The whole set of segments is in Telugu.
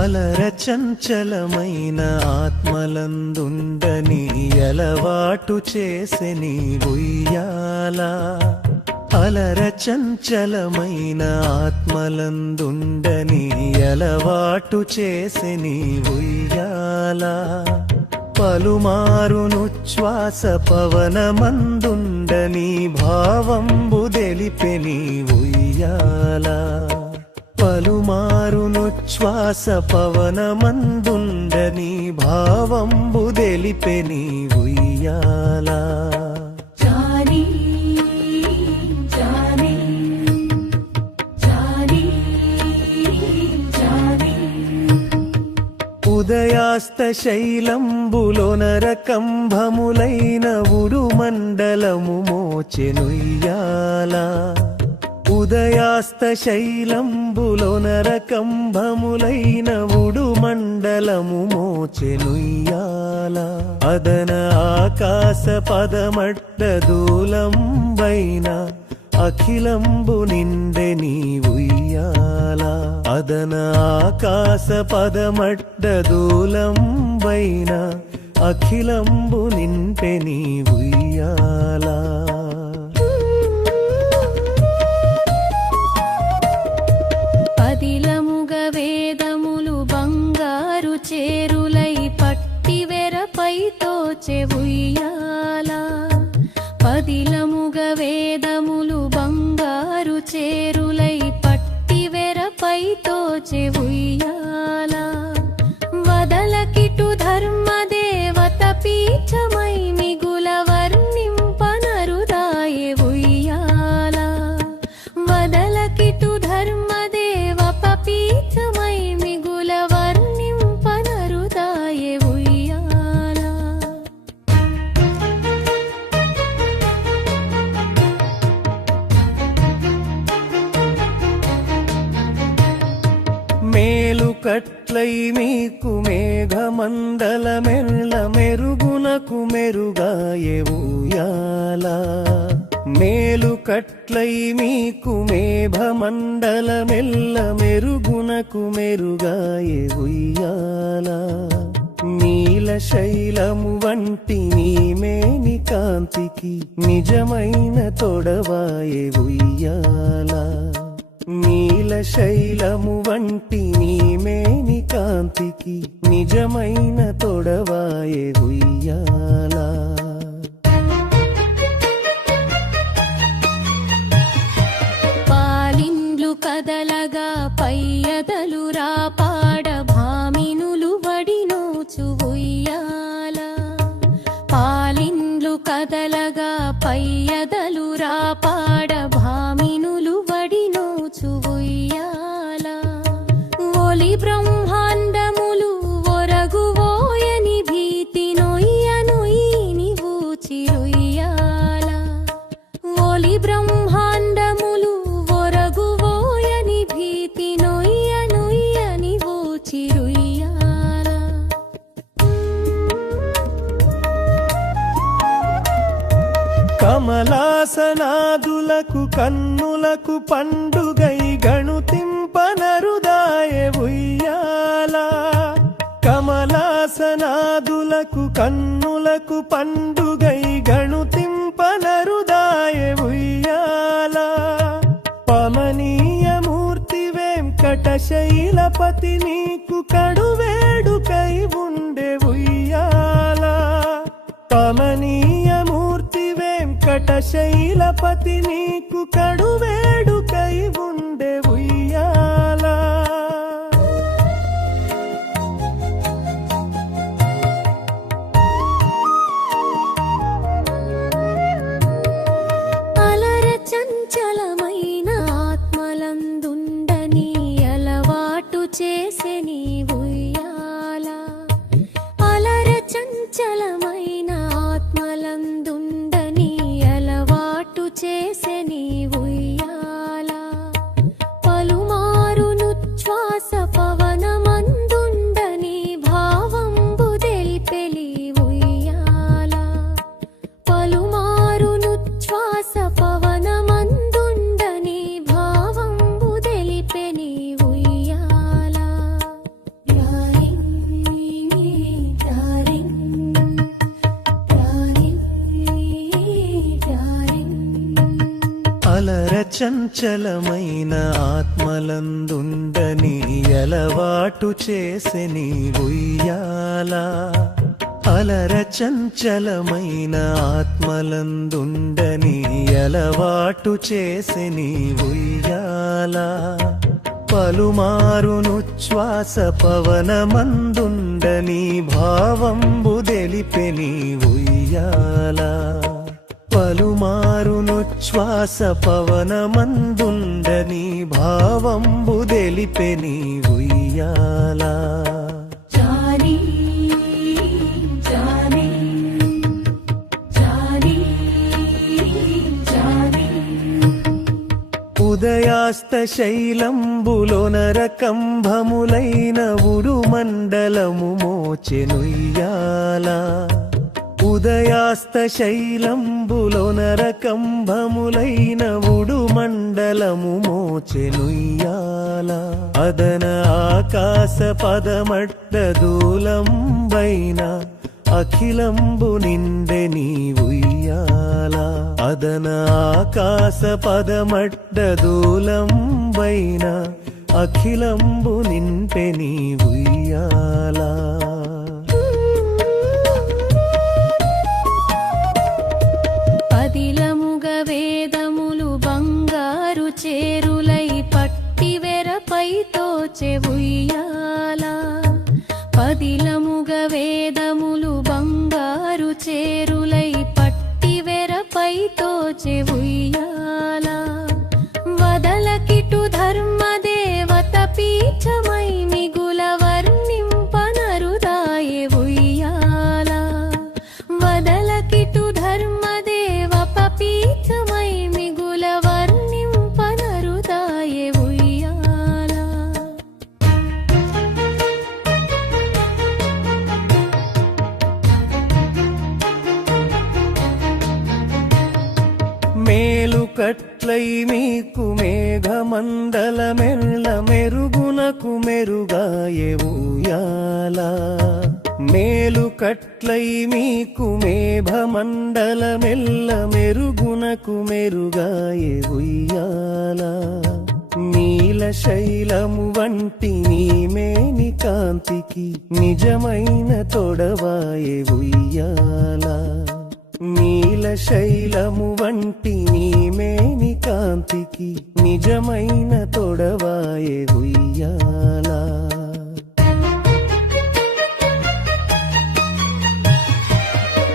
అలర చంచలమైన ఆత్మలందుండని అలవాటు చేసె నీ ఉయ్యాల అలర చంచలమైన ఆత్మలందుండని అలవాటు చేసె నీ ఉయ్యాల పలుమారునుచ్ఛ్వాస పవనమందుండని భావంబు దెలిపె నీ ఉయ్యాల పలుమారునుచ్ఛ్వాస పవనమందుండని భావంబు దెలిపె నీ ఉయ్యాల ఉదయాస్త శైలంబులోనరకంభములైన ఉడుమండలము మోచెనుయ్యాల ఉదయాస్త శైలంబులోనరకంభములైన ఉడుమండలము మోచెనుయ్యాల అదన ఆకాశ పదమడ్డ దూలంబైన అఖిలంబు నిండె నీ ఉయ్యాల అదన ఆకాశ పదమడ్డ దూలంబైన అఖిలంబు నిండె నీ ఉయ్యాల పదిలముగ వేదములు బంగారు చేరులై పట్టి వెరపై తోచె ఉయ్యాల పదిలముగ వేదములు బంగారు చేరులై పట్టి వెరపై తోచె ఉయ్యాల వదలకిటు ధర్మదేవత పీఠమై మిగుల వర్ణింపనరుదాయె ఉయ్యాల వదలకిటు ధర్మదేవ పీఠమై మిగుల వర్ణింపనరుదాయె ఉయ్యాల మేలు కట్లై మీకు మేఘమండలమెల్ల మెరుగునకు మెరుగాయె ఉయ్యాల మేలు కట్లై మీకు మేఘమండలమెల్ల మెరుగునకు మెరుగాయె ఉయ్యాల నీల శైలము వంటి నీ మేని కాంతికి నిజమైన తొడవాయె ఉయ్యాల నీల శైలము వంటి నీ మేని కాంతికి నిజమైన తొడవాయె ఉయ్యాల పాలిండ్లు కదలగా పయ్యదలు రాపాడ భామినులు వడినోచు ఉయ్యాల పాలిండ్లు కదలగా పయ్యదలు రాపాడ భామినులు వడినోచు ఉయ్యాల ఒలి బ్రహ్మాండములు ఒరగువోయని భీతి నొయ్య నొయ్యిని ఊచిరుయ్యాల ఒలి బ్రహ్మాండములు ఒరగువోయని భీతి నొయ్య నొయ్యని ఊచిరుయ్యాల కమలాసనాదులకు కన్నులకు పండుగై గణుతింపనరుదాయె ఉయ్యాల కమలాసనాదులకు కన్నులకు పండుగై గణుతింపనరుదాయె ఉయ్యాల పమనీయ మూర్తి వెంకటశైలపతి నీకు కడువేడుకై ఉండే ఉయ్యాల పమనీయ మూర్తి వెంకటశైలపతి నీకు కడువేడుకై ఉండే ఉయ్యాల అలర చంచలమైన ఆత్మలందుండని అలవాటు చేసె నీ ఉయ్యాల అలర చంచలమైన ఆత్మలందుండని అలవాటు చేసె నీ ఉయ్యాల పలుమారునుచ్ఛ్వాస పవనమందుండని భావంబు దెలిపెలి ఉయ్యాల పలుమారునుచ్ఛ్వాస పవనమందుండని భావంబు దెలిపెని ఉయ్యాల చంచలమైన ఆత్మలందుండని అలవాటు చేసె నీ ఉయ్యాల అలర చంచలమైన ఆత్మలందుండని అలవాటు చేసె నీ ఉయ్యాల పలుమారునుచ్ఛ్వాస పవనమందుండని భావంబు దెలిపె నీ ఉయ్యాల పలుమారునుచ్ఛ్వాస పవనమందుండని భావంబు దెలిపె నీ ఉయ్యాల జానీ జానీ జానీ జానీ ఉదయాస్త శైలంబులోన రకంభములైన ఉడుమండలము మోచెనుయ్యాల ఉదయాస్త శైలంబులోన రకంభములైన ఉడుమండలము మోచెనుయ్యాల అదన ఆకాశ పదమట్ట దూలంబైన అఖిలంబు నిండె నీ ఉయ్యాల అదన ఆకాశ పదమట్ట దూలంబైన అఖిలంబు నింపె నీ ఉయ్యాల పదిలముగ వేదములు బంగారు చేరులై పట్టి వెరపై తోచె ఉయ్యాల పదిలముగ వేదములు బంగారు చేరులై పట్టి వెరపై తోచె ఉయ్యాల వదలకిటు ధర్మదేవత పీఠమై మిగుల వర్ణింపనరుదాయె ఉయ్యాల వదలకిటు ధర్మదేవ పీఠమై మిగుల వర్ణింపనరుదాయె ఉయ్యాల మేలు కట్లై మీకు మేఘమండలమెల్ల మెరుగునకు మెరుగాయె ఉయ్యాల మేలు కట్లై మీకు మేఘమండలమెల్ల మెరుగునకు మెరుగాయె ఉయ్యాల నీల శైలము వంటి నీ మేని కాంతికి నిజమైన తొడవాయె ఉయ్యాల నీల శైలము వంటి నీ మేని కాంతికి నిజమైన తొడవాయె ఉయ్యాల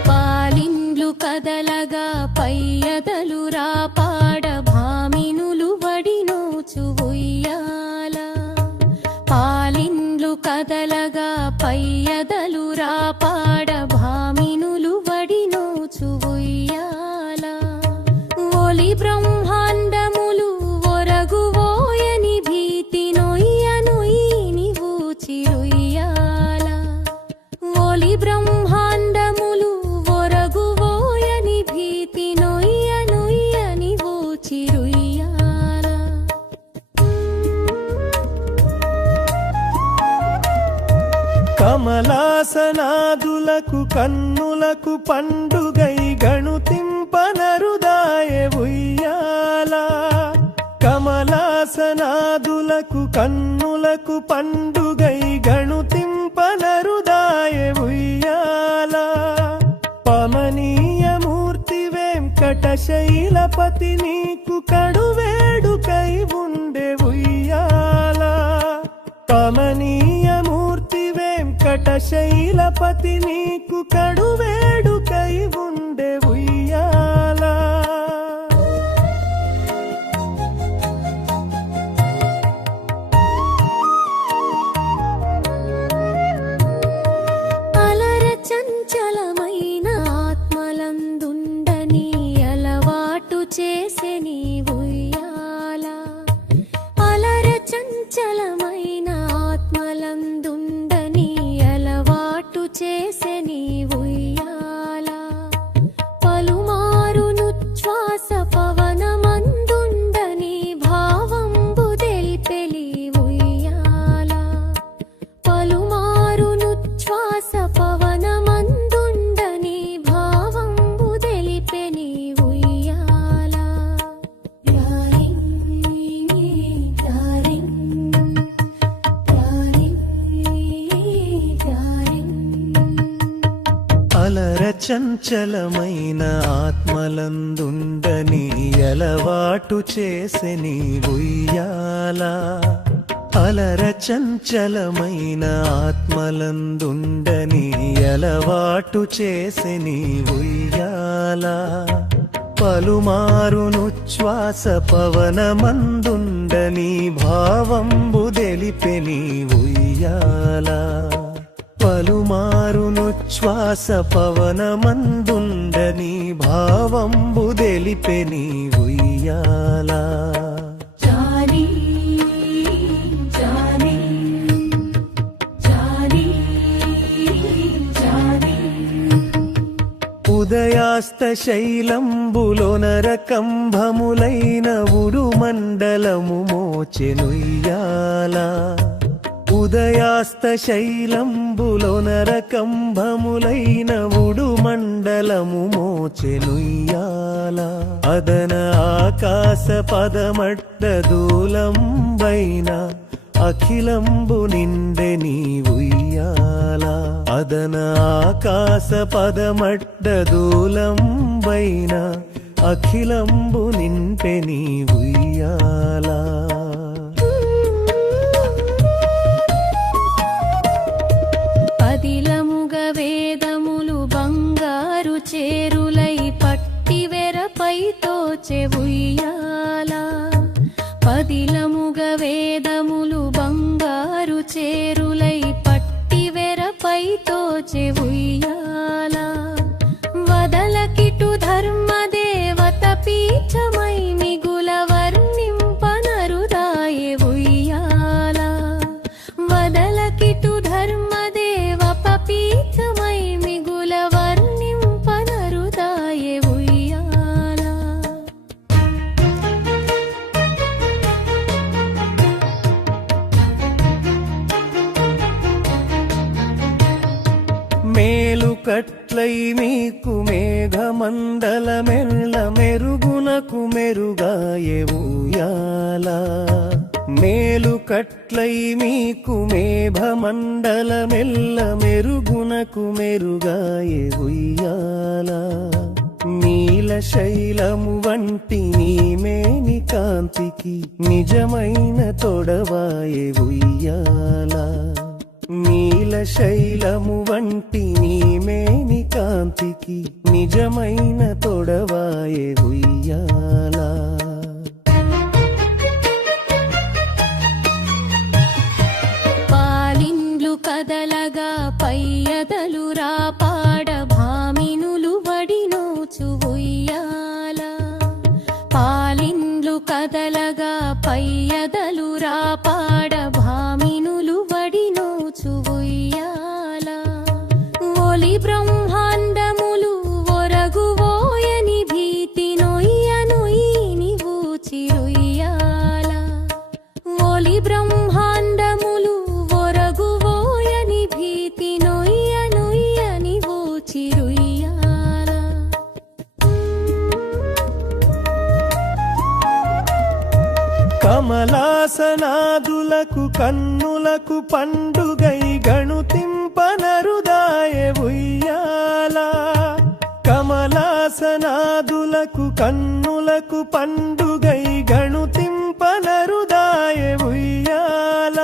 పాలిండ్లు కదలగా పయ్యదలు రాపాడ భామినులు వడినోచు ఉయ్యాల పాలిండ్లు కదలగా పయ్యదలు రాపాడ భామినులు వడినోచు ఉయ్యాల ఒలి బ్రహ్మాండములు ఒరగువోయని భీతి నొయ్యనుయ్యిని ఊచిరుయ్యాల ఒలి బ్రహ్మాండములు ఒరగువోయని భీతి నొయ్యనుయ్యని ఊచిరుయ్యాల కమలాసనాదులకు కన్నులకు పండుగై గణుతింపనరుదాయె ఉయ్యాల కమలాసనాదులకు కన్నులకు పండుగై గణుతింపనరుదాయె ఉయ్యాల పమనీయ మూర్తి వెంకటశైలపతి నీకు కడువేడుకై ఉండే ఉయ్యాల పమనీయ మూర్తి వెంకటశైలపతి నీకు కడువేడుకై ఉండే ఉయ్యాల అలర చంచలమైన ఆత్మలందుండని అలవాటు చేసె నీ ఉయ్యాల అలర చంచలమైన ఆత్మలందుండని అలవాటు చేసె నీ ఉయ్యాల చంచలమైన ఆత్మలందుండని అలవాటు చేసె నీ ఉయ్యాల అలర చంచలమైన ఆత్మలందుండని అలవాటు చేసె నీ ఉయ్యాల పలుమారునుచ్ఛ్వాస పవనమందుండని భావంబు దెలిపె నీ ఉయ్యాల పలుమారునుచ్ఛ్వాస పవనమందుండని భావంబు దెలిపె నీ ఉయ్యాల జానీ జానీ జానీ జానీ ఉదయాస్త శైలంబులోనరకంభములైన ఉరుమండలము మోచెనుయ్యాల ఉదయాస్త శైలంబులోనరకంభములైన ఉడుమండలము మోచెనుయ్యాల అదన ఆకాశ పదమట్ట దూలంబైన అఖిలంబు నిండె నీ ఉయ్యాల అదన ఆకాశ పదమట్ట దూలంబైన అఖిలంబు నింపె నీ ఉయ్యాల పదిలముగ వేదములు బంగారు చేరులై పట్టి వెరపై తోచె ఉయ్యాల పదిలముగ వేదములు బంగారు చేరులై పట్టి వెరపై తోచె ఉయ్యాల వదలకిటు ధర్మదేవత పీఠమై మిగుల వర్ణింపనరుదాయె ఉయ్యాల వదలకిటు ధర్మదేవ పీఠమై మిగుల వర్ణింపనరుదాయె ఉయ్యాల మేలు కట్లై మీకు మేఘమండలమెల్ల మెరుగునకు మెరుగాయె ఉయ్యాల మేలు కట్లై మీకు మేఘమండలమెల్ల మెరుగునకు మెరుగాయె ఉయ్యాల నీల శైలము వంటి నీ మేని కాంతికి నిజమైన తొడవాయె ఉయ్యాల నీల శైలము వంటి నీ మేని కాంతికి నిజమైన తొడవాయె ఉయ్యాల పాలిండ్లు కదలగా పయ్యదలు రాపాడ భామినులు వడినోచు ఉయ్యాల పాలిండ్లు కదలగా పయ్యదలు రాపాడ భామినులు వడినోచు ఉయ్యాల ఒలి బ్రహ్మాండములు ఒరగువోయని భీతి నొయ్య నొయ్యిని ఊచిరుయ్యాల ఒలి బ్రహ్మాండములు ఒరగువోయని భీతి నొయ్య నొయ్యని ఊచిరుయ్యాల కమలాసనాదులకు కన్నులకు పండుగై గణుతింపనరుదాయె ఉయ్యాల కమలాసనాదులకు కన్నులకు పండుగై గణుతింపనరుదాయె ఉయ్యాల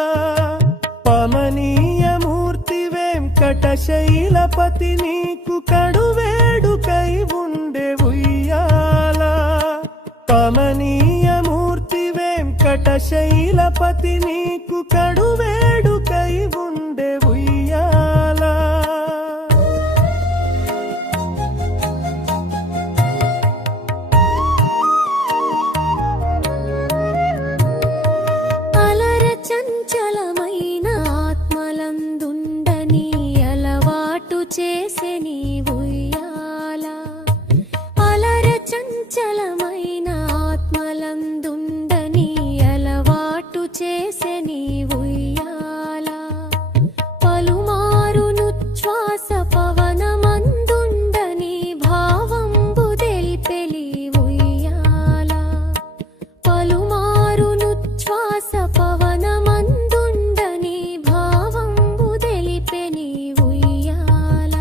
పమనీయ మూర్తి వెంకటశైలపతి నీకు కడువేడుకై ఉండే ఉయ్యాల పమనీయ మూర్తి వెంకటశైలపతి నీకు కడువేడుకై ఉండే ఉయ్యాల అలర చంచలమైన ఆత్మలందుండని అలవాటు చేసె నీ ఉయ్యాల అలర చంచలమైన ఆత్మలందుండని అలవాటు చేసె నీ ఉయ్యాల పలుమారునుచ్ఛ్వాస పవనమందుండని భావంబు దెల్పెలి ఉయ్యాల పలుమారునుచ్ఛ్వాస పవనమందుండని భావంబు దెలిపె నీ ఉయ్యాల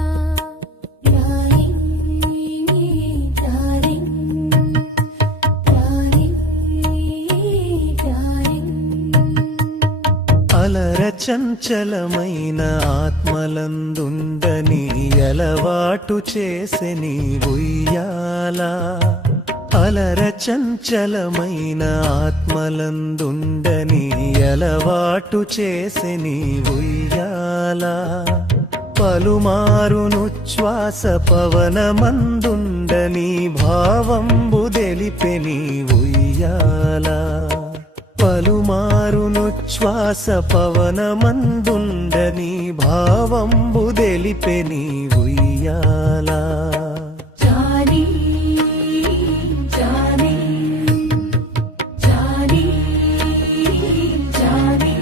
చంచలమైన ఆత్మలందుండని అలవాటు చేసెని ఉయ్యాల అలర చంచలమైన ఆత్మలందుండని అలవాటు చేసెని ఉయ్యాల పలుమారునుచ్ఛ్వాస పవనమందుండని భావంబు దెలిపెని ఉయ్యాల పలుమారునుచ్ఛ్వాస పవనమందుండని భావంబు దెలిపెని ఉయ్యాల జానీ జానీ జానీ జానీ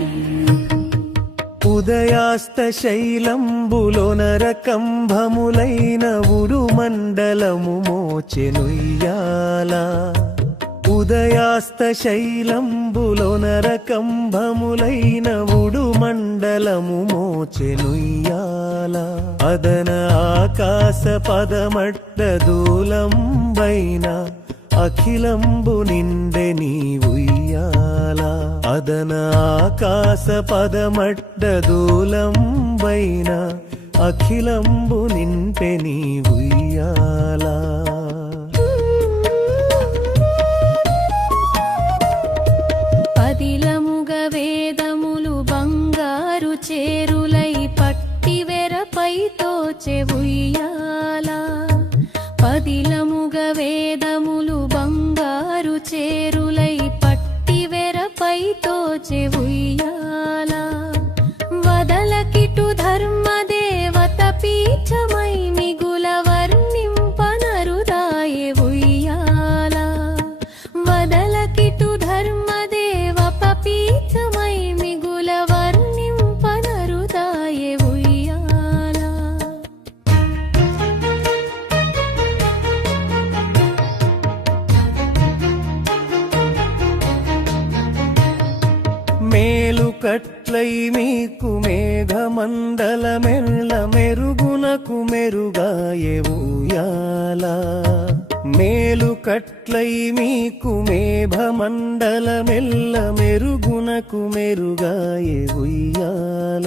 ఉదయాస్త శైలంబులోనరకంభములైన ఉడుమండలము మోచెనుయ్యాల ఉదయాస్త శైలంబులోనరకంభములైన ఉడుమండలము మోచెనుయ్యాల అదన ఆకాశ పదమడ్డ దూలంబైన అఖిలంబు నిండెని ఉయ్యాల అదన ఆకాశ పదమడ్డ దూలంబైన అఖిలంబు నింపెని ఉయ్యాల పదిలముగ వేదములు బంగారు చేరులై పట్టివెరపై తోచె ఉయ్యాల పదిలముగ వేదములు బంగారు చేరులై పట్టివెరపై తోచె ఉయ్యాల వదలకిటు ధర్మదేవత పీఠమై మిగుల వర్ణింపనరుదాయె ఉయ్యాల వదలకిటు ధర్మదేవ పీఠమై మిగుల వర్ణింపనరుదాయె ఉయ్యాల మేలు కట్లై మీకు మేఘమండలమెల్ల మెరుగునకు మెరుగాయె ఉయ్యాల మేలు కట్లై మీకు మేఘమండలమెల్ల మెరుగునకు మెరుగాయె ఉయ్యాల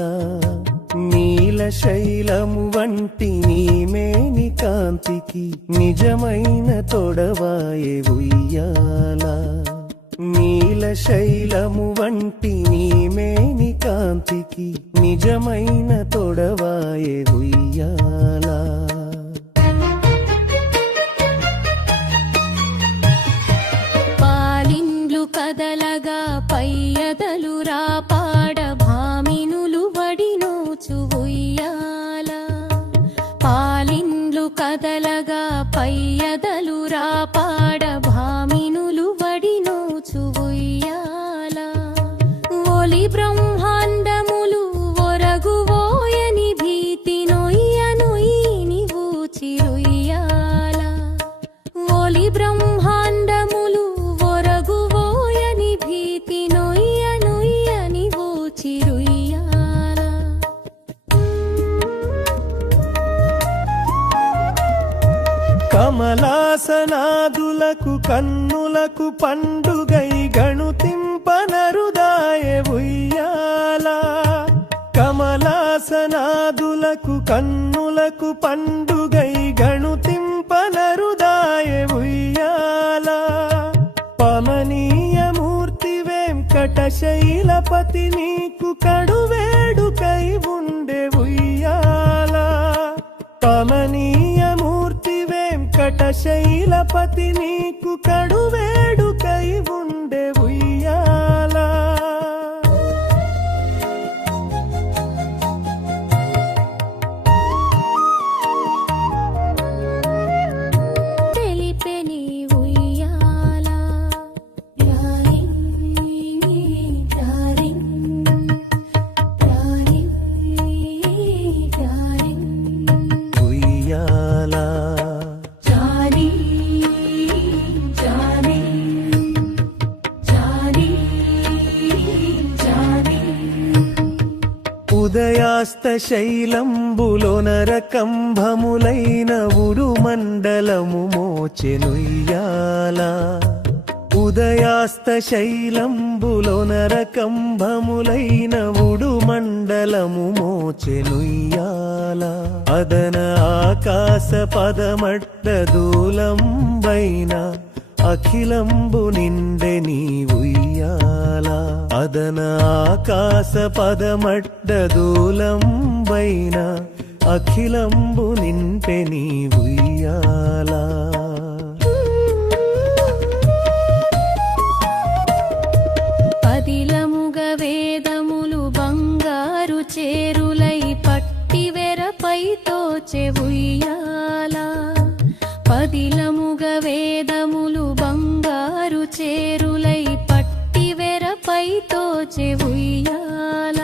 నీల శైలము వంటి నీ మేని కాంతికి నిజమైన తొడవాయె ఉయ్యాల నీల శైలము వంటి నీ మేని కాంతికి నిజమైన తొడవాయె ఉయ్యాల పాలిండ్లు కదలగా పయ్యదలు రాపాడ భామినులు వడినోచు ఉయ్యాల పాలిండ్లు కదలగా పయ్యదలు రాపాడ భామినులు వడినోచు ఉయ్యాల ఒలి బ్రహ్మాండములు ఒరగువోయని భీతి నొయ్య నొయ్యిని ఊచిరుయ్యాల ఒలి బ్రహ్మాండములు ఒరగువోయని భీతి నొయ్య నొయ్యని ఊచిరుయ్యాల కమలాసనాదులకు కన్నులకు పండుగై గణుతింపనరుదాయె ఉయ్యాల కమలాసనాదులకు కన్నులకు పండుగై గణుతింపనరుదాయె ఉయ్యాల పమనీయ మూర్తి వెంకటశైలపతి నీకు కడువేడుకై ఉండే ఉయ్యాల పమనీయ మూర్తి వెంకటశైలపతి నీకు కడువేడుకై ఉండే ఉయ్యాల తెలిపెని ఉయ్యాల రారిన్ రారిన్ రారిన్ రారిన్ ఉయ్యాల జానీ జానీ జానీ జానీ ఉదయాస్త శైలంబులోనరకంభములైన ఉడుమండలము మోచెనుయ్యాల ఉదయాస్త శైలంబులొనరకంభములైన ఉడుమండలము మోచెనుయ్యాల అదన ఆకాశ పదమట్ట దూలంబైన అఖిలంబు నిండె నీ ఉయ్యాల అదన ఆకాశ పదమట్ట దూలంబైన అఖిలంబు నింపె నీ ఉయ్యాల పదిలముగ వేదములు బంగారు చేరులై పట్టి వెరపై తోచె ఉయ్యాల పదిలముగ వేదములు బంగారు చేరులై పట్టి వెరపై తోచె ఉయ్యాల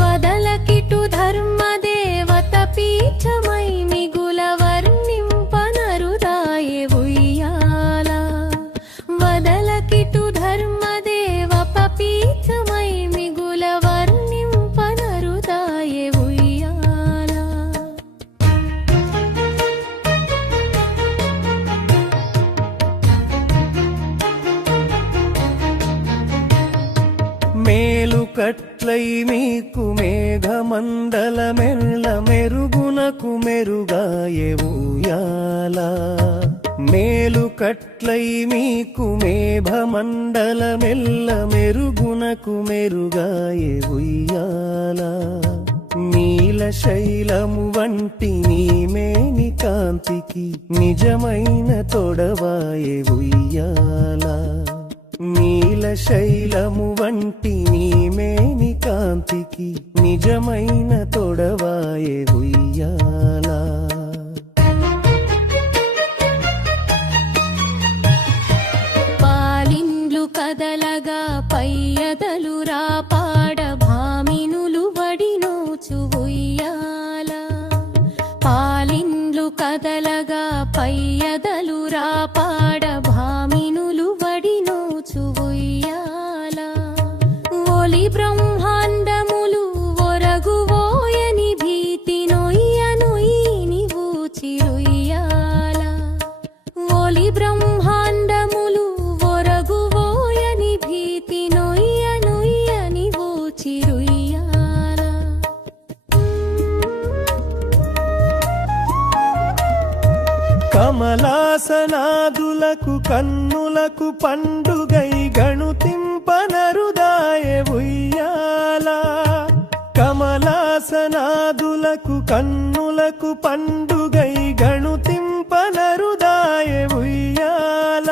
వదలకిటు ధర్మదేవత పీఠమై మిగుల వర్ణింపనరుదాయె ఉయ్యాల వదలకిటు ధర్మదేవ పీఠమై మిగుల వర్ణింపనరుదాయె ఉయ్యాల మేలు కట్లై మీకు మేఘమండలమెల్ల మెరుగునకు మెరుగాయె ఉయ్యాల మేలు కట్లై మీకు మేఘమండలమెల్ల మెరుగునకు మెరుగాయె ఉయ్యాల నీల శైలము వంటి నీ మేని కాంతికి నిజమైన తొడవాయె ఉయ్యాల నీల శైలము వంటి నీ మేని కాంతికి నిజమైన తొడవాయె ఉయ్యాల పాలిండ్లు కదలగా పయ్యదలు రాపాడ భామినులు వడినోచు ఉయ్యాల పాలిండ్లు కదలగా పయ్యదలు రాపాడ భామినులు వడినోచు ఉయ్యాల ఒలి బ్రహ్మాండములు ఒరగువోయని భీతి నొయ్య నొయ్యిని ఊచిరుయ్యాల ఒలి బ్రహ్మాండములు ఒరగువోయని భీతి నొయ్య నొయ్యని ఊచిరుయ్యాల కమలాసనాదులకు కన్నులకు పండుగై గణుతింపనరుదాయె ఉయ్యాల కమలాసనాదులకు కన్నులకు పండుగై గణుతింపనరుదాయె ఉయ్యాల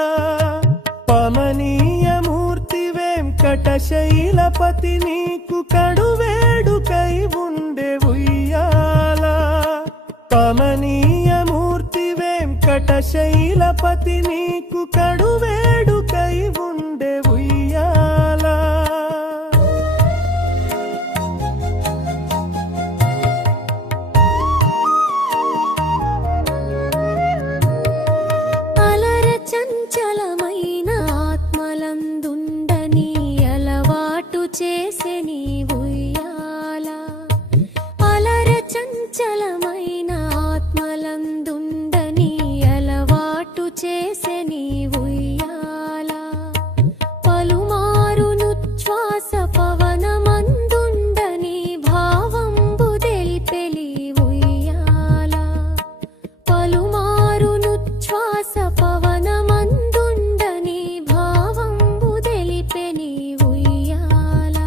పమనీయ మూర్తి వెంకటశైలపతి నీకు కడువేడుకై ఉండే ఉయ్యాల పమనీయ మూర్తి వెంకటశైలపతి నీకు కడువేడుకై ఉండే ఉయ్యాల అలర చంచలమైన ఆత్మలందుండని అలవాటు చేసె నీ ఉయ్యాల అలర చంచలమైన ఆత్మలందుండని అలవాటు చేసె నీ ఉయ్యాల పలుమారును శ్వాస పవనమందుండని భావంబు తెలిపెలి ఉయ్యాల పలుమారును శ్వాస పవనమందుండని భావంబు తెలిపెని ఉయ్యాల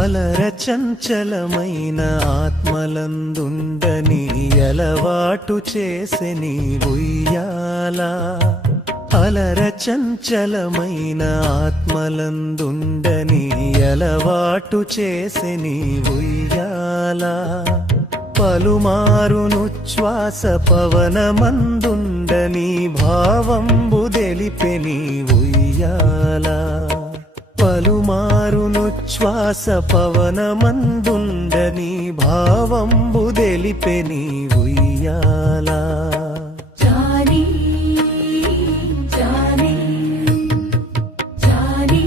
అలర చంచలమైన ఆత్మలందుండని అలవాటు చేసె నీ ఉయ్యాల అలర చంచలమైన ఆత్మలందుండని అలవాటు చేసె నీ ఉయ్యాల పలుమారును శ్వాస పవనమందుండని భావంబు తెలిపె నీ ఉయ్యాల పలుమారును శ్వాస పవనమందుండని భావంబు తెలిపె నీ ఉయ్యాల జానీ జానీ జానీ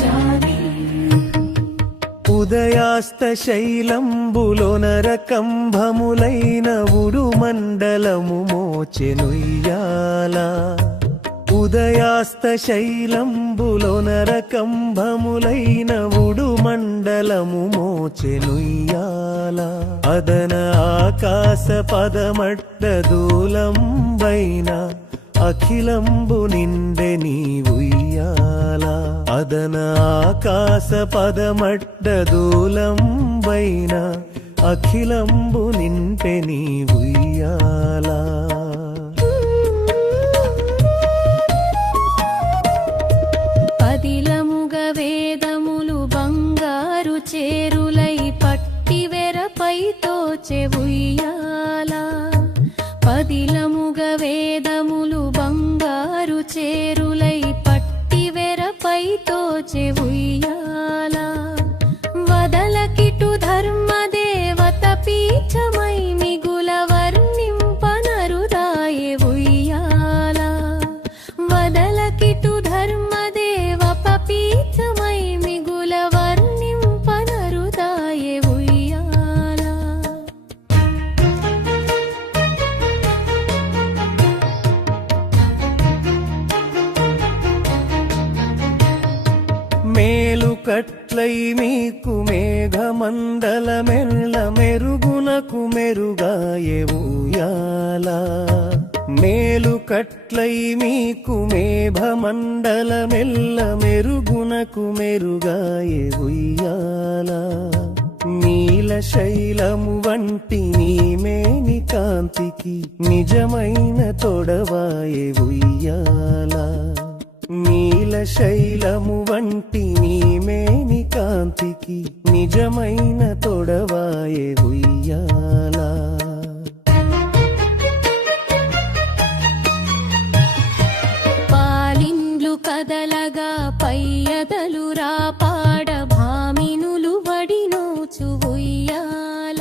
జానీ శైలంబులోనరకంభములైన ఉడుమండలము మోచెనుయ్యాల ఉదయాస్త శైలంబులోనరకంభములైన ఉడుమండలము మోచెనుయ్యాల అదన ఆకాశ పదమడ్డదూలంబైన అఖిలంబు నిండె నీ ఉయ్యాల అదన ఆకాశ పదమడ్డదూలంబైన అఖిలంబు నింపె నీ ఉయ్యాల పదిలముగ వేదములు బంగారు చేరులై పట్టి వెరపై తోచె ఉయ్యాల పదిలముగ వేదములు బంగారు చేరులై పట్టి వెరపై తోచె ఉయ్యాల వదలకిటు ధర్మదేవత పీఠమై మిగుల వర్ణింపనరుదాయె ఉయ్యాల వదలకిటు ధర్మదేవ పీఠమై మిగుల వర్ణింపనరుదాయె ఉయ్యాల మేలు కట్లై మీకు మేఘమండలమెల్ల మెరుగునకు మెరుగాయె ఉయ్యాల మేలు కట్లై మీకు మేఘమండలమెల్ల మెరుగునకు మెరుగాయె ఉయ్యాల నీల శైలము వంటి నీ మేని కాంతికి నిజమైన తొడవాయె ఉయ్యాల నీల శైలము వంటి నీ మేని కాంతికి నిజమైన తొడవాయె ఉయ్యాల పాలిండ్లు కదలగా పయ్యదలు రాపాడ భామినులు వడినోచు ఉయ్యాల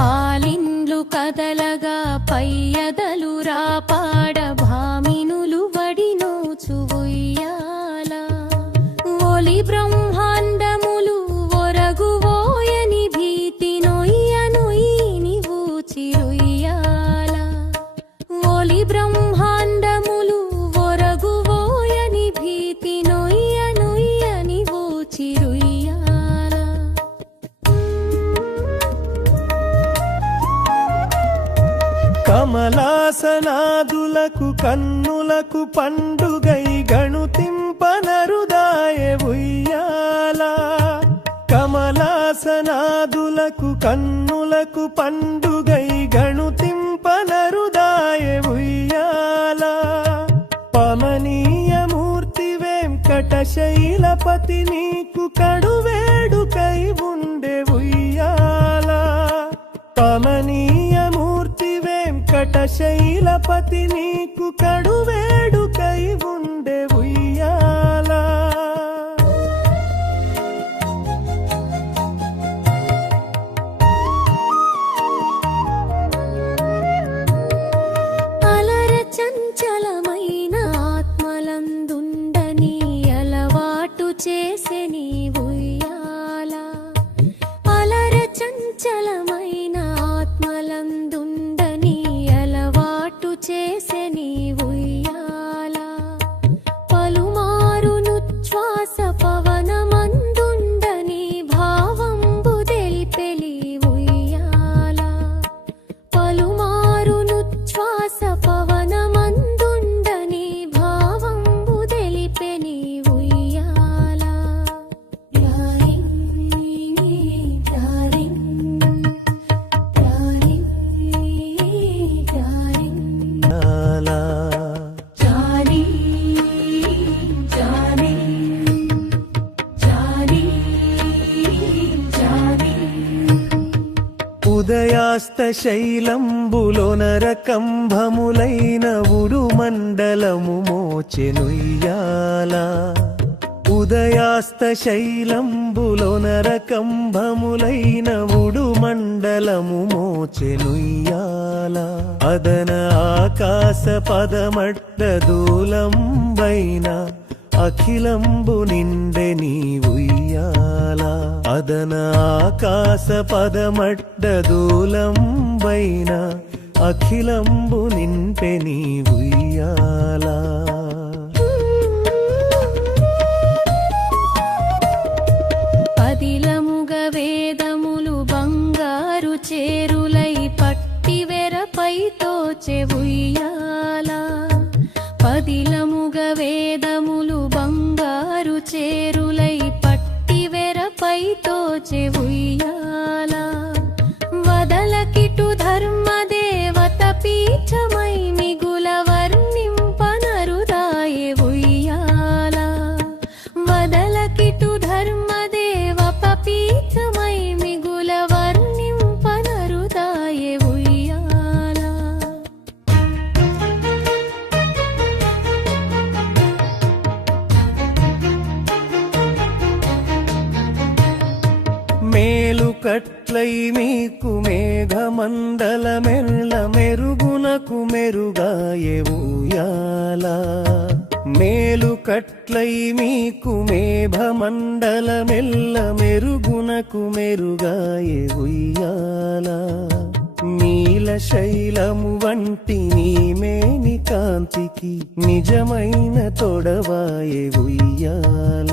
పాలిండ్లు కదలగా పయ్యదలు రాపాడ భామినులు వడినోచు ఉయ్యాల ఒలి బ్రహ్మాండములు ఒరగువోయని భీతి నొయ్య నొయ్యిని ఊచిరుయ్యాల ఒలి బ్రహ్మాండములు ఒరగువోయని భీతి నొయ్య నొయ్యని ఊచిరుయ్యాల కమలాసనాదులకు కన్నులకు పండుగై గణుతింపనరుదాయె ఉయ్యాల కమలాసనాదులకు కన్నులకు పండుగై గణుతింపనరుదాయె ఉయ్యాల పమనీయ మూర్తి వెంకటశైలపతి నీకు కడువేడుకై ఉండే ఉయ్యాల పమనీయ మూర్తి వెంకటశైలపతి నీకు కడువేడుకై ఉండే ఉయ్యాల అలర చంచలమైన ఆత్మలందుండని అలవాటు చేసె నీ ఉయ్యాల అలర చంచలమైన ఆత్మలందుండని అలవాటు చేసె నీ ఉయ్యాల పలుమారును శ్వాస పవనమందుండని భావంబు తెలిపెలి ఉయ్యాల పలుమారును శ్వాస పవనమందుండని భావంబు తెలిపెని ఉయ్యాల ఉదయాస్త శైలంబులోనరకంభములైన ఉడుమండలము మోచెనుయ్యాల ఉదయాస్త శైలంబులోనరకంభములైన ఉడుమండలము మోచెనుయ్యాల అదన ఆకాశ పదమడ్డదూలంబైన అఖిలంబు నిండె నీ ఉయ్యాల అదన ఆకాశ పదమడ్డదూలంబైన అఖిలంబు నింపె నీ ఉయ్యాల పదిలముగ వేదములు బంగారు చేరులై పట్టి వెరపై తోచె ఉయ్యాల పదిలముగ వేదములు బంగారు చేరులై పట్టి వెరపై తోచె ఉయ్యాల వదలకిటు ధర్మదేవత పీఠమై మిగుల వర్ణింపనరుదాయె ఉయ్యాల వదలకిటు ధర్మదేవ పీఠమై మిగుల వర్ణింపనరుదాయె ఉయ్యాల మేలు కట్లై మీకు మేఘమండలమెల్ల మెరుగునకు మెరుగాయె ఉయ్యాల మేలు కట్లై మీకు మేఘమండలమెల్ల మెరుగునకు మెరుగాయె ఉయ్యాల నీల శైలము వంటి నీ మేని కాంతికి నిజమైన తొడవాయె ఉయ్యాల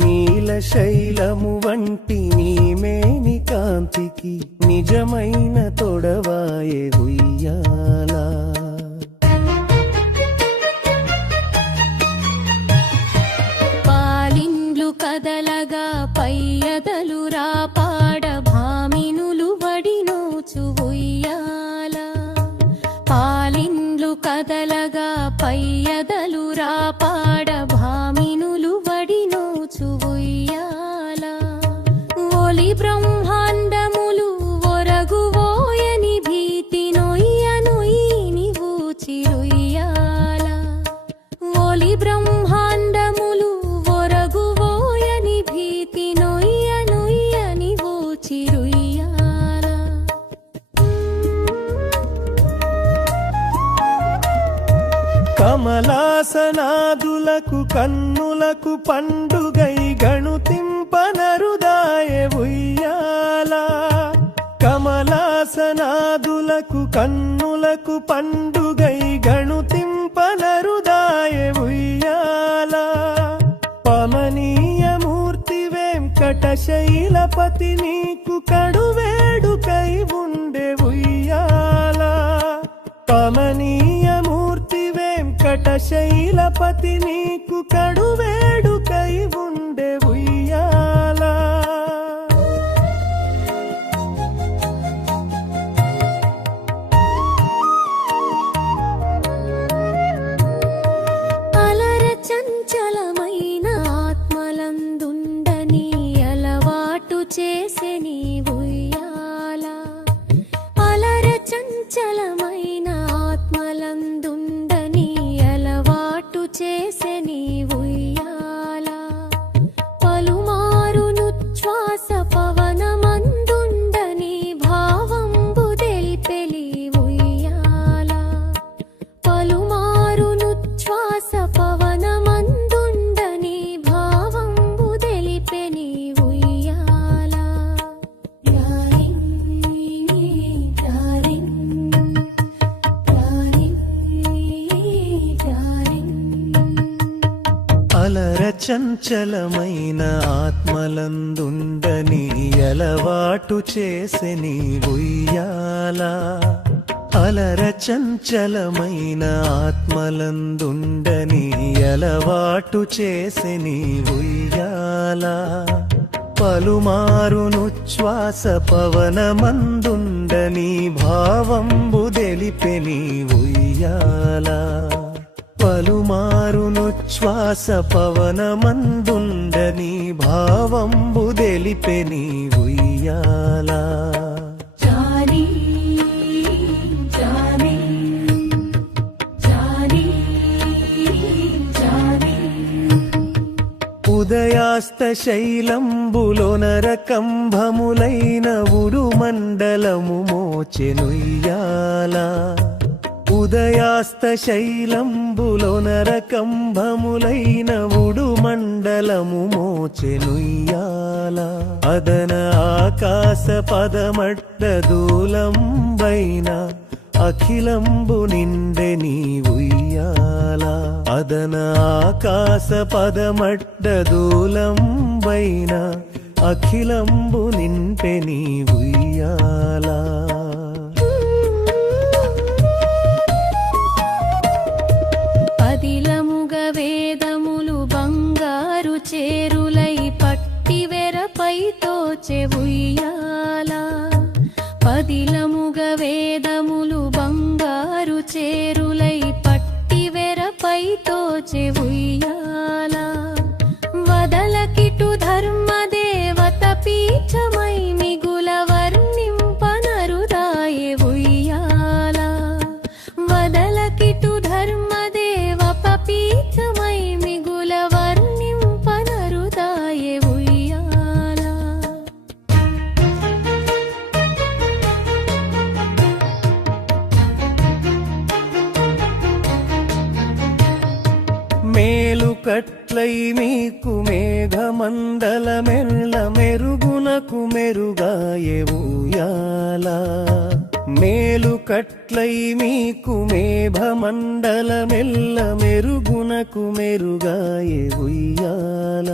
నీల శైలము వంటి నీ మేని కాంతికి నిజమైన తొడవాయె ఉయ్యాల పాలిండ్లు కదలగా పయ్యదలు రాపాడ భామినులు వడినోచు ఉయ్యాల పాలిండ్లు కదలగా పయ్యదలు రాపాడ భామినులు వడినోచు ఉయ్యాల ఒలి బ్రహ్మాండములు ఒరగువోయని భీతి నొయ్యని ఊచిరుయ్యాల ఒలి బ్రహ్మాండములు ఒరగువోయని భీతి నొయ్యని ఊచిరుయ్యాల కమలాసనాదులకు కన్నులకు పండుగై గణుతింపనరుదాయె ఉయ్యాల కమలాసనాదులకు కన్నులకు పండుగై గణుతింపనరుదాయె ఉయ్యాల పమనీయ మూర్తి వెంకటశైలపతి నీకు కడువేడుకై ఉండే ఉయ్యాల పమనీయ మూర్తి వెంకటశైలపతి నీకు కడువేడుకై ఉండే ఉయ్యాల అలర చంచలమైన ఆత్మలందుండని అలవాటు చేసె నీ ఉయ్యాల అలర చంచలమైన ఆత్మలందుండని అలవాటు చేసె నీ ఉయ్యాల పలుమారును శ్వాస పవనమందుండని భావంబు తెలిపెలి ఉయ్యాల పలుమారును శ్వాస పవనమందుండని భావంబు తెలిపెని ఉయ్యాల అలర చంచలమైన ఆత్మలందుండని అలవాటు చేసె నీ ఉయ్యాల అలర చంచలమైన ఆత్మలందుండని అలవాటు చేసె నీ ఉయ్యాల పలుమారును శ్వాస పవనమందుండని భావంబు తెలిపెని ఉయ్యాల పలుమారును శ్వాస పవనమందుండని భావంబు తెలిపెని ఉయ్యాల ఉదయాస్త శైలంబులోనరకంభములైన ఉరుమండలము మోచెనుయ్యాల ఉదయాస్త శైలంబులొనరకంభములైన ఉడుమండలము మోచెనుయ్యాల అదన ఆకాశ పదమట్ట దూలంబైన అఖిలంబు నిండె నీ ఉయ్యాల అదన ఆకాశ పదమట్ట దూలంబైన అఖిలంబు నింపె నీ ఉయ్యాల పదిలముగ వేదములు బంగారు చేరులై పట్టి వెరపై తోచె ఉయ్యాల పదిలముగ వేదములు బంగారు చేరులై పట్టి వెరపై తోచె ఉయ్యాల వదలకిటు ధర్మదేవత పీఠమై మిగుల వర్ణింపనరుదాయె ఉయ్యాల వదలకిటు ధర్మదేవ పీఠమై మిగుల వర్ణింపనరుదాయె ఉయ్యాల మేలు కట్లై మీకు మేఘమండలమెల్ల మెరుగునకు మెరుగాయె ఉయ్యాల మేలు కట్లై మీకు మేఘమండలమెల్ల మెరుగునకు మెరుగాయె ఉయ్యాల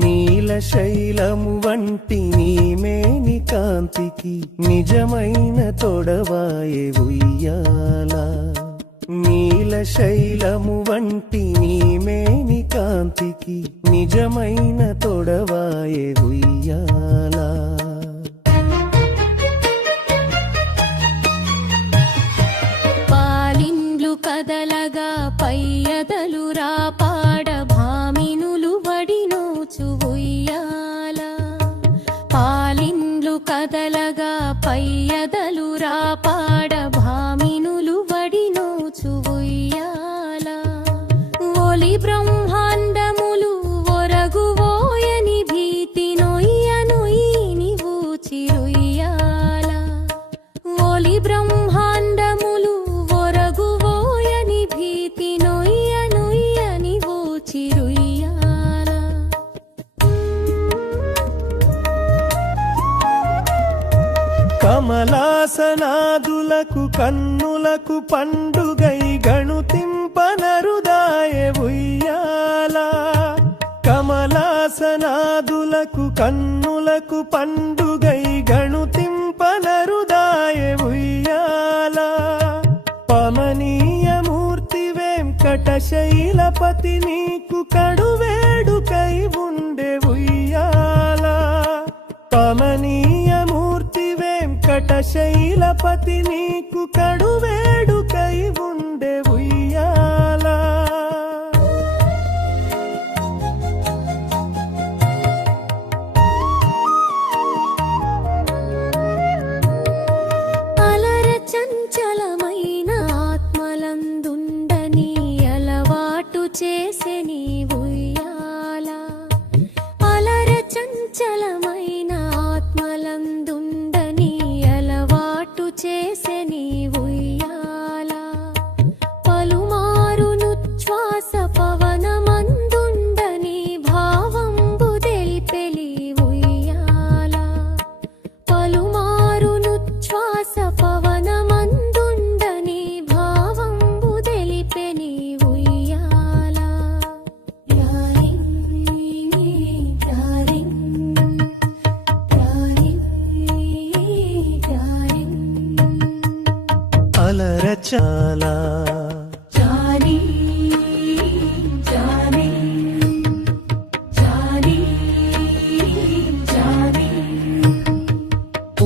నీల శైలము వంటి నీ మేని కాంతికి నిజమైన తొడవాయె ఉయ్యాల నీల శైలము వంటి నీ మేని కాంతికి నిజమైన తొడవాయె ఉయ్యాల పాలిండ్లు కదలగా పయ్యదలు రాపాడ భామినులు వడినోచు ఉయ్యాల పాలిండ్లు కదలగా పయ్యదలు రాపాడ భామినులు వడినోచు ఉయ్యాల ఒలి బ్రహ్మాండములు ఒరగువోయని భీతి నొయ్య నొయ్యిని ఊచిరుయ్యాల ఒలి బ్రహ్మాండములు ఒరగువోయని భీతి నొయ్య నొయ్యని ఊచిరుయ్యాల కమలాసనాదులకు కన్నులకు పండుగై గణుతింపనరుదాయె ఉయ్యాల కమలాసనాదులకు కన్నులకు పండుగై గణుతింపనరుదాయె ఉయ్యాల పమనీయ మూర్తి వెంకటశైలపతి నీకు కడువేడుకై ఉండే ఉయ్యాల పమనీయ మూర్తి వెంకటశైలపతి నీకు కడువేడుకై ఉండే ఉయ్యాల అలర చంచలమైన ఆత్మలందుండని అలవాటు చేసె నీ ఉయ్యాల అలర చంచలమైన ఆత్మలందుండని అలవాటు చేసె నీ ఉయ్యాల పలుమారును శ్వాస పవనమందుండని భావంబు తెలిపెలి ఉయ్యాల పలుమారును శ్వాస పవనమందుండని భావంబు తెలిపెని ఉయ్యాల అలరచాల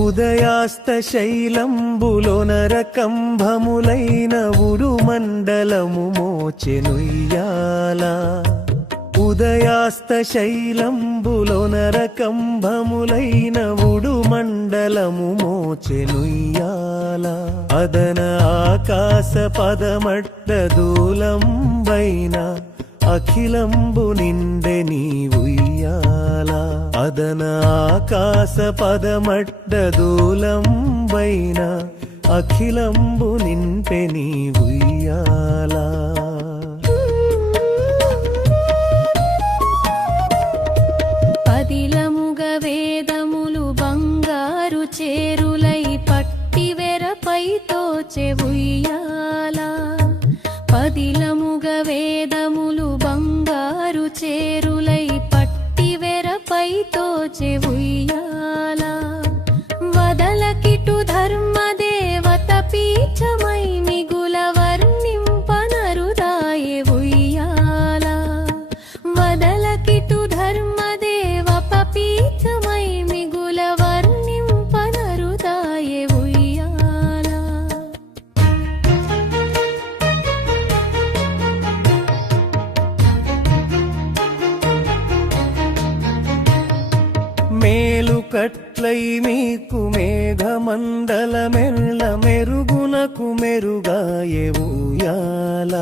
ఉదయాస్త శైలంబులొనరకంభములైన ఉడుమండలము మోచెనుయ్యాల ఉదయాస్త శైలంబులొనరకంభములైన ఉడుమండలము మోచెనుయ్యాల అదన ఆకాశ పదమట్ట దూలంబైన అఖిలంబు నిండె నీ ఉయ్యాల అదన ఆకాశ పదమట్ట దూలంబైన అఖిలంబు నింపె నీ ఉయ్యాల పదిలముగ వేదములు బంగారు చేరులై పట్టి వెరపై తోచె ఉయ్యాల పదిలముగ వేదములు బంగారు చేరులై పట్టి వెరపై తోచె ఉయ్యాల వదలకిటు ధర్మదేవత పీఠమై మిగుల వర్ణింపనరుదాయె ఉయ్యాల వదలకిటు ధర్మదేవ పీఠమై మిగుల వర్ణింపనరుదాయె ఉయ్యాల మేలు కట్లై మీకు మేఘమండలమెల్ల మెరుగునకు మెరుగాయె ఉయ్యాల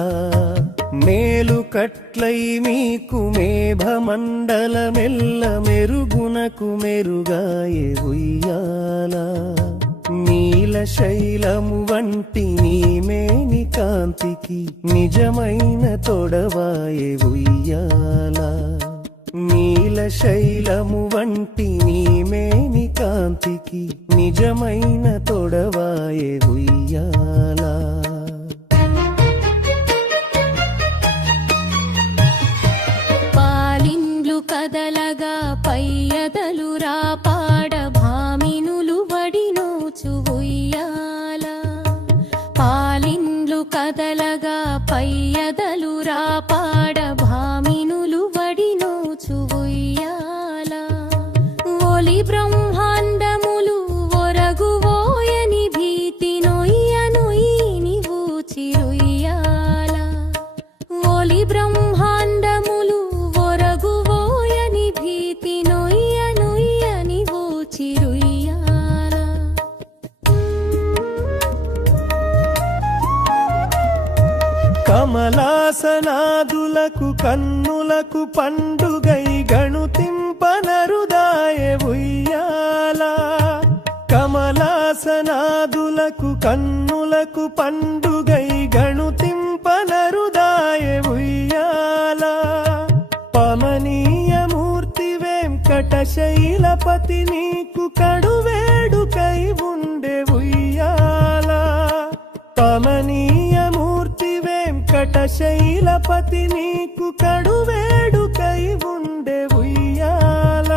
మేలు కట్లై మీకు మేఘమండలమెల్ల మెరుగునకు మెరుగాయె ఉయ్యాల నీల శైలము వంటి నీ మేని కాంతికి నిజమైన తొడవాయె ఉయ్యాల నీల శైలము వంటి నీ మేని కాంతికి నిజమైన తొడవాయె ఉయ్యాల పాలిండ్లు కదలగా పయ్యదలు రాపాడ భామినులు వడినోచు ఉయ్యాల పాలిండ్లు కదలగా పయ్యదలు రాపాడ భామినులు వడినోచు ఉయ్యాల ఒలి బ్రహ్మాండములు ఒరగువోయని భీతి నొయ్య నొయ్యిని ఊచిరుయ్యాల ఒలి బ్రహ్మాండములు ఒరగువోయని భీతి నొయ్య నొయ్యని ఊచిరుయ్యాల కమలాసనాదులకు కన్నులకు పండుగై గణుతింపనరుదాయె ఉయ్యాల కమలాసనాదులకు కన్నులకు పండుగై గణుతింపనరుదాయె ఉయ్యాల పమనీయ మూర్తి వెంకటశైలపతి నీకు కడువేడుకై ఉండే ఉయ్యాల పమనీయ మూర్తి వెంకటశైలపతి నీకు కడువేడుకై ఉండే ఉయ్యాల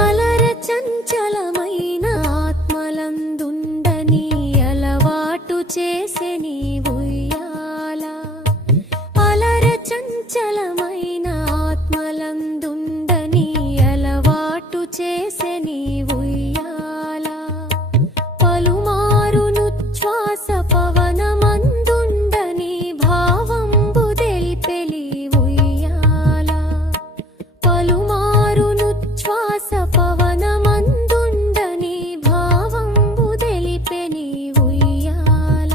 అలర చంచలమైన ఆత్మలందుండని అలవాటు చేసె నీ ఉయ్యాల అలర చంచలమైన ఆత్మలందుండని అలవాటు చేసె నీ ఉయ్యాల పలుమారును శ్వాస పవనమందుండని భావంబు తెలిపెలి ఉయ్యాల పలుమారును శ్వాస పవనమందుండని భావంబు తెలిపెని ఉయ్యాల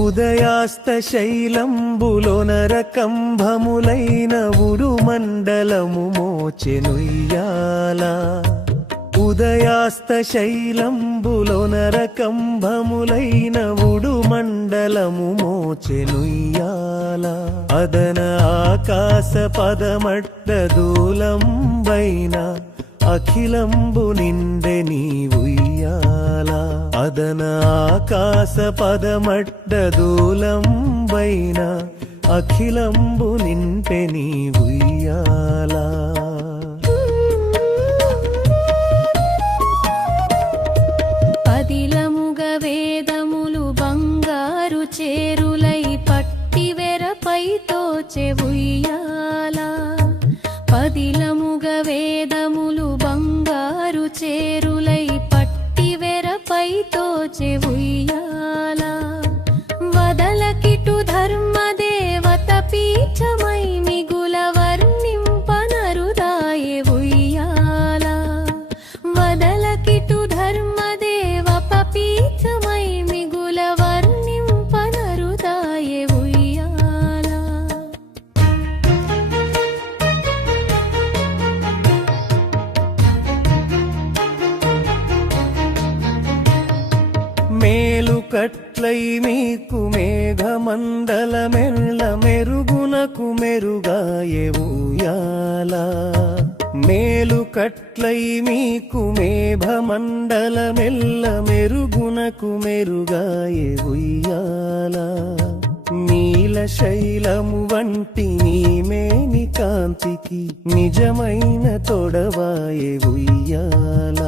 ఉదయాస్త శైలంబులోనరకంభములైన ఉడుమండలము మోచెనుయ్యాల ఉదయాస్త శైలంబులోనరకంభములైన ఉడుమండలము మోచెనుయ్యాల అదన ఆకాశ పదమట్ట దూలంబైన అఖిలంబు నిండె నీ ఉయ్యాల అదన ఆకాశ పదమట్ట దూలంబైన అఖిలంబు నింపె నీ ఉయ్యాల పదిలముగ వేదములు బంగారు చేరులై పట్టి వెరపై తోచె ఉయ్యాల పదిలముగ వేదములు బంగారు చేరులై పట్టి వెరపై తోచె ఉయ్యాల కట్లై మీకు మేఘమండలమెల్ల మెరుగునకు మెరుగాయే ఉయ్యాల మేలు కట్లై మీకు మేఘమండలమెల్ల మెరుగునకు మెరుగాయే ఉయ్యాల నీల శైలము వంటి నీమేని కాంతికి నిజమైన తొడవాయే ఉయ్యాల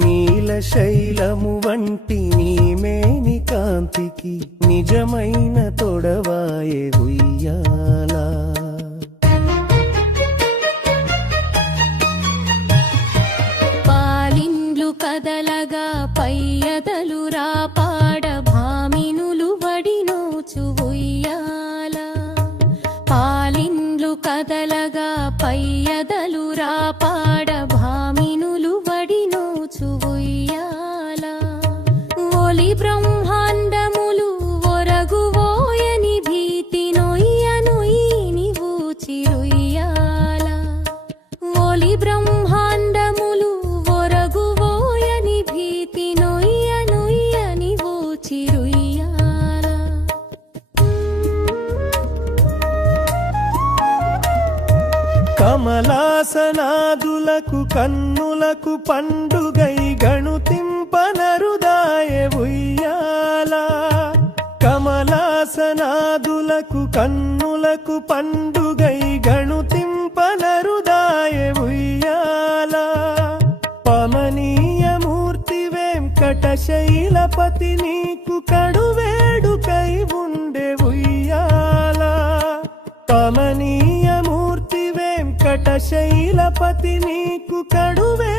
నీల శైలము వంటి నీమేని కాంతికి నిజమైన తొడవాయే ఉయ్యాల పాలిండ్లు కదలగా పయ్యదలు రాపాడ భామినులు వడినోచు ఉయ్యాల పాలిండ్లు కదలగా పయ్యదలు రాపాడ భామినులు వడినోచు ఉయ్యాల ఒలి బ్రహ్మాండములు ఒరగువోయని భీతి నొయ్యని ఊచిరుయ్యాల ఒలి బ్రహ్మాండములు ఒరగువోయని భీతి నొయ్యని ఊచిరుయ్యాల కమలాసనాదులకు కన్నులకు పండుగై గణుతింపనరుదాయే ఉయ్యాల కమలాసనాదులకు కన్నులకు పండుగై గణుతింపనరుదాయే ఉయ్యాల పమనీయ మూర్తి వెంకటశైలపతి నీకు కడువేడుకై ఉండే ఉయ్యాల పమనీయ మూర్తి వెంకటశైలపతి నీకు కడువే